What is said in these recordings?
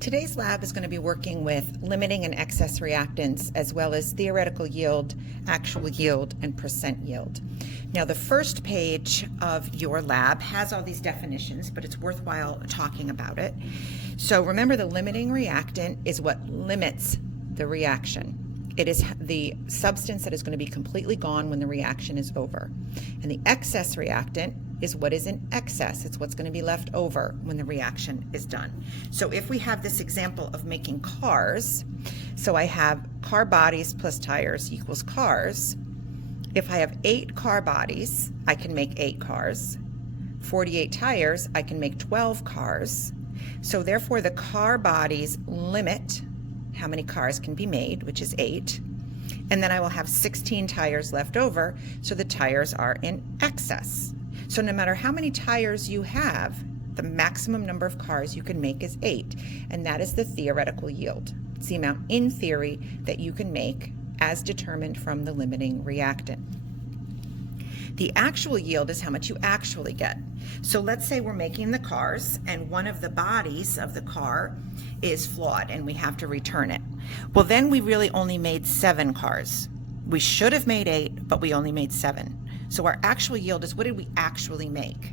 Today's lab is going to be working with limiting and excess reactants, as well as theoretical yield, actual yield, and percent yield. Now, the first page of your lab has all these definitions, but it's worthwhile talking about it. So remember, the limiting reactant is what limits the reaction. It is the substance that is going to be completely gone when the reaction is over. And the excess reactant is what is in excess. It's what's going to be left over when the reaction is done. So if we have this example of making cars, so I have car bodies plus tires equals cars. If I have 8 car bodies, I can make 8 cars. 48 tires, I can make 12 cars. So therefore the car bodies limit how many cars can be made, which is 8. And then I will have 16 tires left over, so the tires are in excess. So no matter how many tires you have, the maximum number of cars you can make is 8, and that is the theoretical yield. It's the amount in theory that you can make as determined from the limiting reactant. The actual yield is how much you actually get. So let's say we're making the cars and one of the bodies of the car is flawed and we have to return it. Well, then we really only made 7 cars. We should have made 8, but we only made 7. So our actual yield is what did we actually make?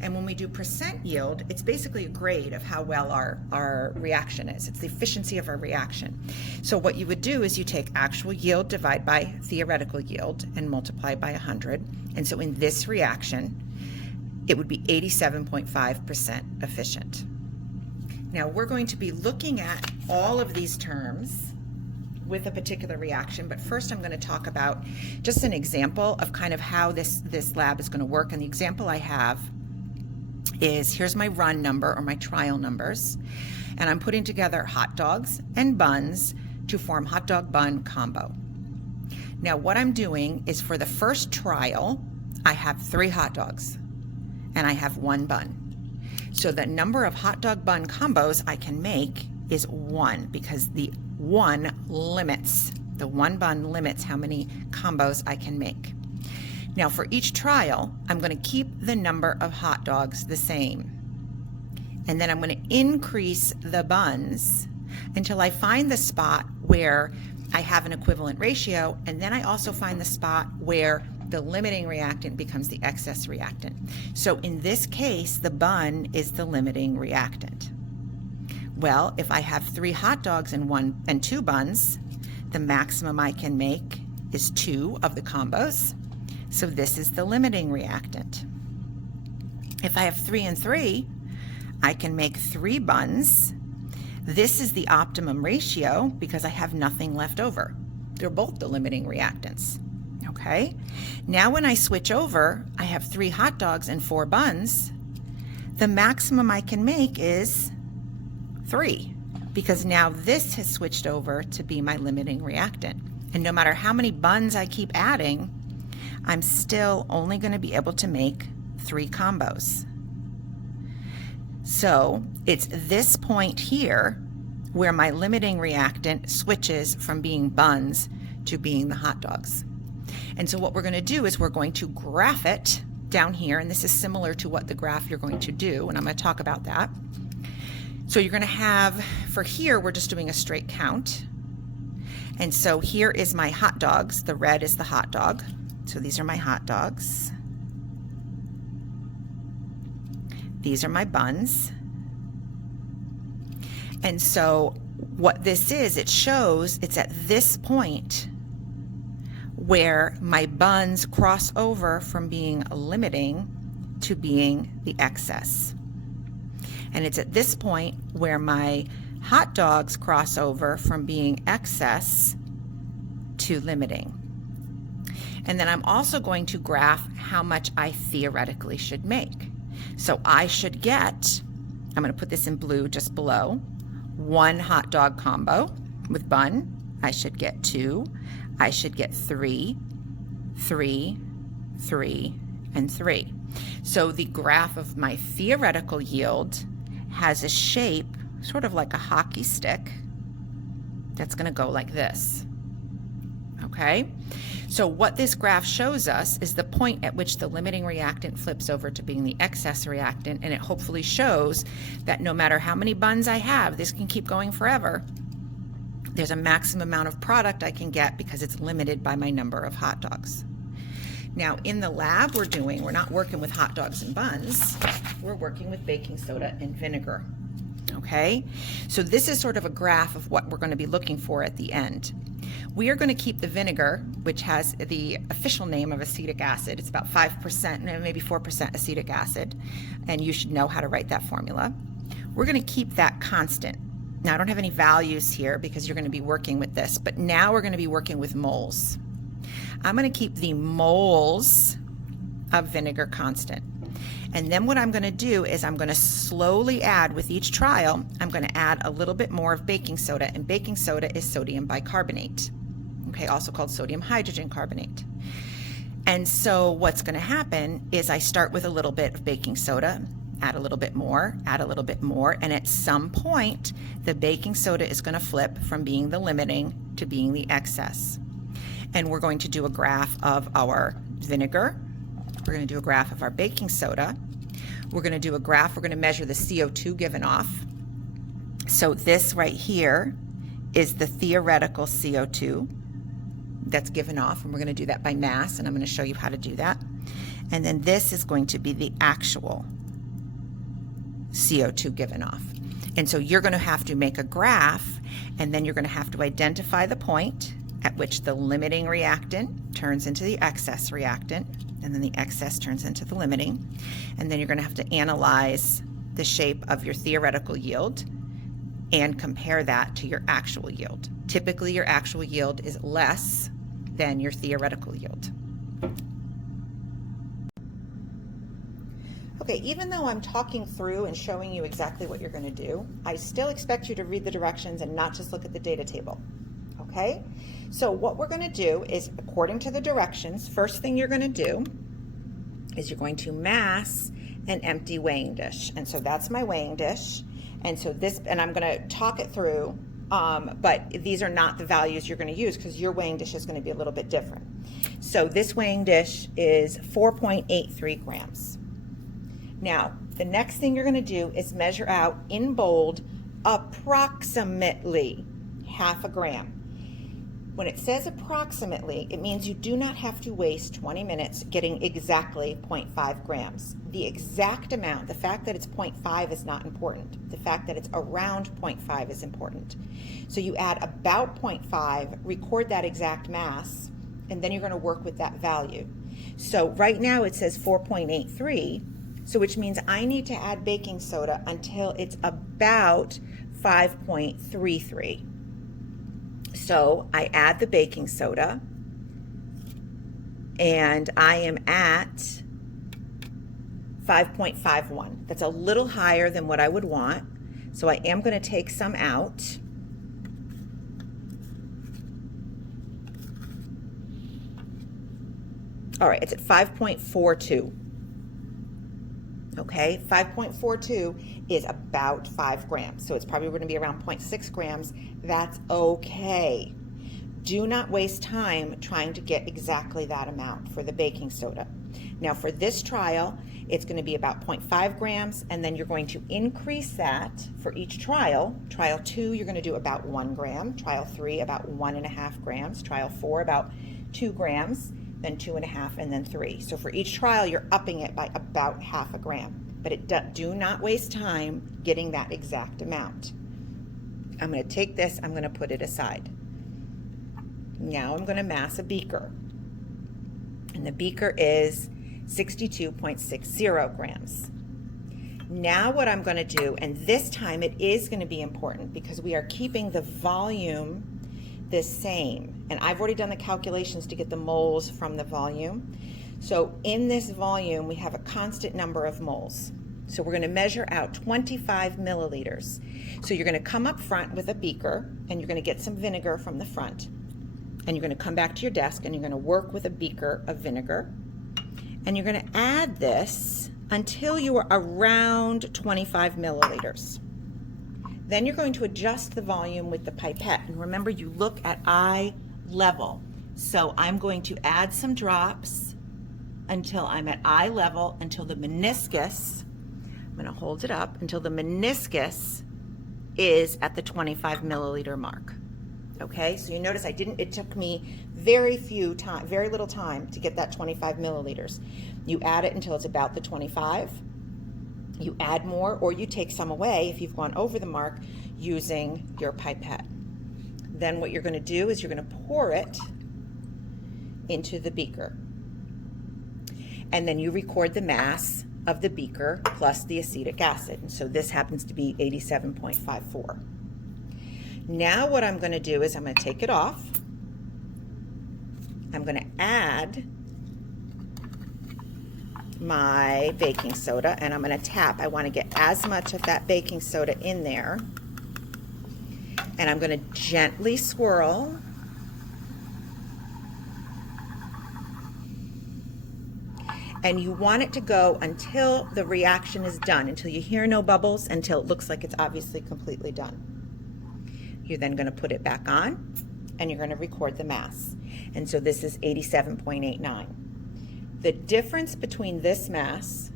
And when we do percent yield, it's basically a grade of how well our reaction is. It's the efficiency of our reaction. So what you would do is you take actual yield, divide by theoretical yield, and multiply by 100. And so in this reaction, it would be 87.5% efficient. Now we're going to be looking at all of these terms with a particular reaction, but first I'm going to talk about just an example of kind of how this lab is going to work. And the example I have is, here's my run number or my trial numbers, and I'm putting together hot dogs and buns to form hot dog bun combo. Now what I'm doing is, for the first trial, I have 3 hot dogs and I have 1 bun. So the number of hot dog bun combos I can make is 1, because the 1 limits, the 1 bun limits how many combos I can make. Now for each trial, I'm going to keep the number of hot dogs the same. And then I'm going to increase the buns until I find the spot where I have an equivalent ratio, and then I also find the spot where the limiting reactant becomes the excess reactant. So in this case, the bun is the limiting reactant. Well, if I have 3 hot dogs and 2 buns, the maximum I can make is 2 of the combos. So this is the limiting reactant. If I have 3 and 3, I can make 3 buns. This is the optimum ratio because I have nothing left over. They're both the limiting reactants. Okay? Now when I switch over, I have 3 hot dogs and 4 buns. The maximum I can make is 3, because now this has switched over to be my limiting reactant. And no matter how many buns I keep adding, I'm still only going to be able to make 3 combos. So it's this point here where my limiting reactant switches from being buns to being the hot dogs. And so what we're going to do is we're going to graph it down here, and this is similar to what the graph you're going to do, and I'm going to talk about that. So you're going to have, for here, we're just doing a straight count. And so here is my hot dogs. The red is the hot dog. So these are my hot dogs. These are my buns. And so what this is, it shows it's at this point where my buns cross over from being limiting to being the excess. And it's at this point where my hot dogs cross over from being excess to limiting. And then I'm also going to graph how much I theoretically should make. So I should get, I'm going to put this in blue just below, 1 hot dog combo with bun. I should get 2. I should get 3, 3, 3, and 3. So the graph of my theoretical yield has a shape sort of like a hockey stick that's going to go like this. Okay? So what this graph shows us is the point at which the limiting reactant flips over to being the excess reactant, and it hopefully shows that no matter how many buns I have, this can keep going forever. There's a maximum amount of product I can get because it's limited by my number of hot dogs. Now in the lab we're not working with hot dogs and buns, we're working with baking soda and vinegar. Okay, so this is sort of a graph of what we're going to be looking for at the end. We are going to keep the vinegar, which has the official name of acetic acid. It's about 5%, maybe 4% acetic acid, and you should know how to write that formula. We're going to keep that constant. Now, I don't have any values here because you're going to be working with this, but now we're going to be working with moles. I'm going to keep the moles of vinegar constant. And then what I'm going to do is I'm going to slowly add with each trial, I'm going to add a little bit more of baking soda, and baking soda is sodium bicarbonate, okay, also called sodium hydrogen carbonate. And so what's going to happen is I start with a little bit of baking soda, add a little bit more, add a little bit more, and at some point the baking soda is going to flip from being the limiting to being the excess. And we're going to do a graph of our vinegar. We're going to do a graph of our baking soda. We're going to do a graph, we're going to measure the CO2 given off. So this right here is the theoretical CO2 that's given off, and we're going to do that by mass, and I'm going to show you how to do that. And then this is going to be the actual CO2 given off. And so you're going to have to make a graph, and then you're going to have to identify the point at which the limiting reactant turns into the excess reactant, and then the excess turns into the limiting. And then you're going to have to analyze the shape of your theoretical yield and compare that to your actual yield. Typically, your actual yield is less than your theoretical yield. Okay, even though I'm talking through and showing you exactly what you're going to do, I still expect you to read the directions and not just look at the data table. Okay, so what we're going to do is, according to the directions, first thing you're going to do is you're going to mass an empty weighing dish. And so that's my weighing dish. And so this, and I'm going to talk it through, but these are not the values you're going to use because your weighing dish is going to be a little bit different. So this weighing dish is 4.83 grams. Now, the next thing you're going to do is measure out in bold approximately half a gram. When it says approximately, it means you do not have to waste 20 minutes getting exactly 0.5 grams. The exact amount, the fact that it's 0.5 is not important. The fact that it's around 0.5 is important. So you add about 0.5, record that exact mass, and then you're going to work with that value. So right now it says 4.83, so which means I need to add baking soda until it's about 5.33. So I add the baking soda, and I am at 5.51. That's a little higher than what I would want, so I am going to take some out. All right, it's at 5.42. Okay, 5.42 is about 5 grams, so it's probably going to be around 0.6 grams. That's okay. Do not waste time trying to get exactly that amount for the baking soda. Now for this trial, it's going to be about 0.5 grams, and then you're going to increase that for each trial. Trial 2, you're going to do about 1 gram. Trial 3, about 1.5 grams. Trial 4, about 2 grams. Then 2.5, and then 3. So for each trial, you're upping it by about half a gram. But do not waste time getting that exact amount. I'm going to take this, I'm going to put it aside. Now I'm going to mass a beaker. And the beaker is 62.60 grams. Now what I'm going to do, and this time it is going to be important because we are keeping the volume the same. And I've already done the calculations to get the moles from the volume. So in this volume, we have a constant number of moles. So we're going to measure out 25 milliliters. So you're going to come up front with a beaker, and you're going to get some vinegar from the front. And you're going to come back to your desk, and you're going to work with a beaker of vinegar. And you're going to add this until you are around 25 milliliters. Then you're going to adjust the volume with the pipette. And remember, you look at eye level. So I'm going to add some drops until I'm at eye level, until the meniscus, I'm going to hold it up until the meniscus is at the 25 milliliter mark. Okay, so you notice it took me very little time to get that 25 milliliters. You add it until it's about the 25. You add more, or you take some away if you've gone over the mark using your pipette. Then what you're going to do is you're going to pour it into the beaker. And then you record the mass of the beaker plus the acetic acid. And so this happens to be 87.54. Now what I'm going to do is I'm going to take it off. I'm going to add my baking soda, and I'm going to tap. I want to get as much of that baking soda in there. And I'm going to gently swirl. And you want it to go until the reaction is done, until you hear no bubbles, until it looks like it's obviously completely done. You're then going to put it back on, and you're going to record the mass. And so this is 87.89. The difference between this mass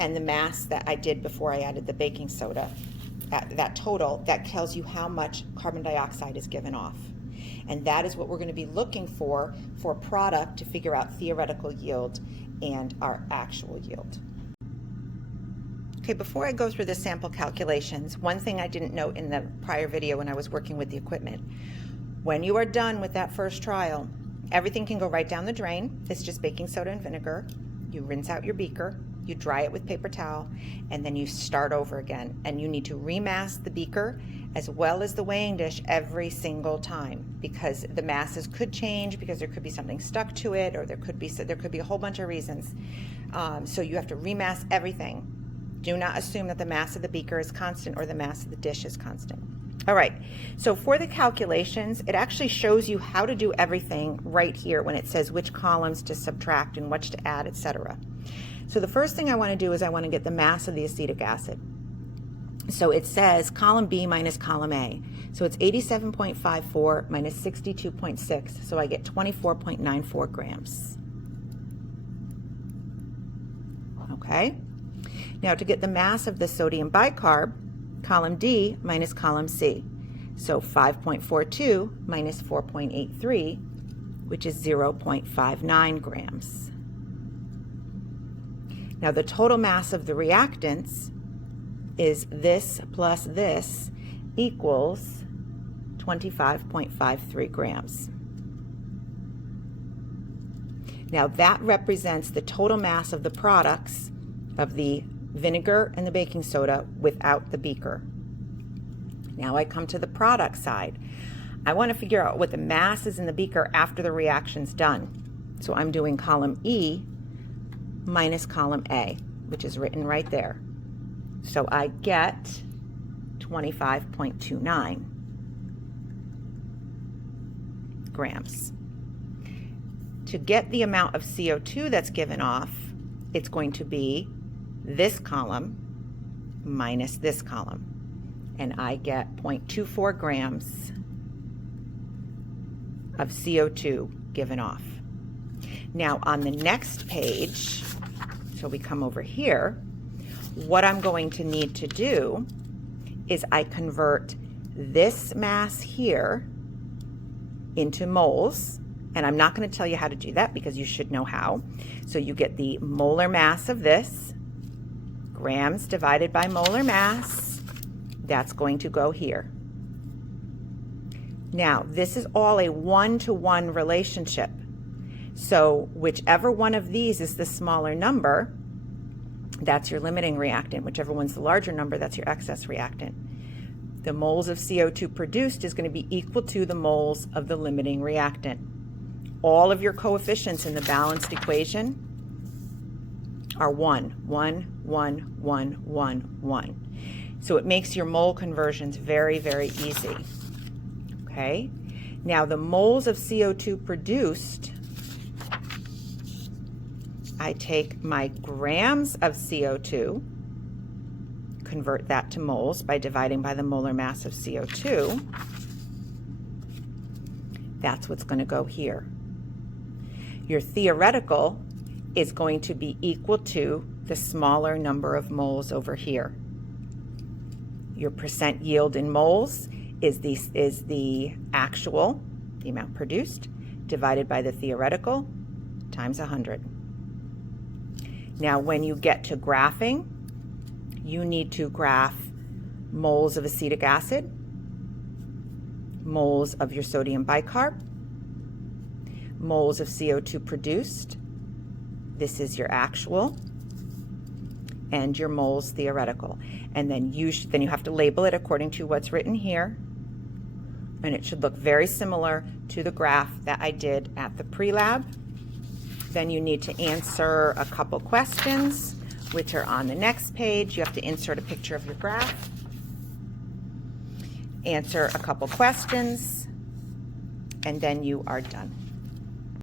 and the mass that I did before I added the baking soda, that total, that tells you how much carbon dioxide is given off. And that is what we're going to be looking for product to figure out theoretical yield and our actual yield. Okay, before I go through the sample calculations, one thing I didn't note in the prior video when I was working with the equipment, when you are done with that first trial, everything can go right down the drain. It's just baking soda and vinegar. You rinse out your beaker, you dry it with paper towel, and then you start over again. And you need to remass the beaker as well as the weighing dish every single time, because the masses could change, because there could be something stuck to it, or there could be a whole bunch of reasons. So you have to remass everything. Do not assume that the mass of the beaker is constant or the mass of the dish is constant. All right, so for the calculations, it actually shows you how to do everything right here when it says which columns to subtract and which to add, etc. So the first thing I want to do is I want to get the mass of the acetic acid. So it says column B minus column A. So it's 87.54 minus 62.6, so I get 24.94 grams. Okay? Now to get the mass of the sodium bicarb, column D minus column C. So 5.42 minus 4.83, which is 0.59 grams. Now the total mass of the reactants is this plus this equals 25.53 grams. Now that represents the total mass of the products of the vinegar and the baking soda without the beaker. Now I come to the product side. I want to figure out what the mass is in the beaker after the reaction's done. So I'm doing column E minus column A, which is written right there. So I get 25.29 grams. To get the amount of CO2 that's given off, it's going to be this column minus this column, and I get 0.24 grams of CO2 given off. Now on the next page, so we come over here, what I'm going to need to do is I convert this mass here into moles, and I'm not going to tell you how to do that because you should know how. So you get the molar mass of this, grams divided by molar mass, that's going to go here. Now, this is all a one-to-one relationship. So whichever one of these is the smaller number, that's your limiting reactant. Whichever one's the larger number, that's your excess reactant. The moles of CO2 produced is going to be equal to the moles of the limiting reactant. All of your coefficients in the balanced equation are 1, 1, 1, 1, 1, 1. So it makes your mole conversions very, very easy. Okay? Now the moles of CO2 produced, I take my grams of CO2, convert that to moles by dividing by the molar mass of CO2, That's what's going to go here. Your theoretical is going to be equal to the smaller number of moles over here. Your percent yield in moles is the actual, the amount produced, divided by the theoretical times 100. Now, when you get to graphing, you need to graph moles of acetic acid, moles of your sodium bicarb, moles of CO2 produced. This is your actual, and your moles theoretical. And then you have to label it according to what's written here. And it should look very similar to the graph that I did at the pre-lab. Then you need to answer a couple questions, which are on the next page. You have to insert a picture of your graph, answer a couple questions, and then you are done.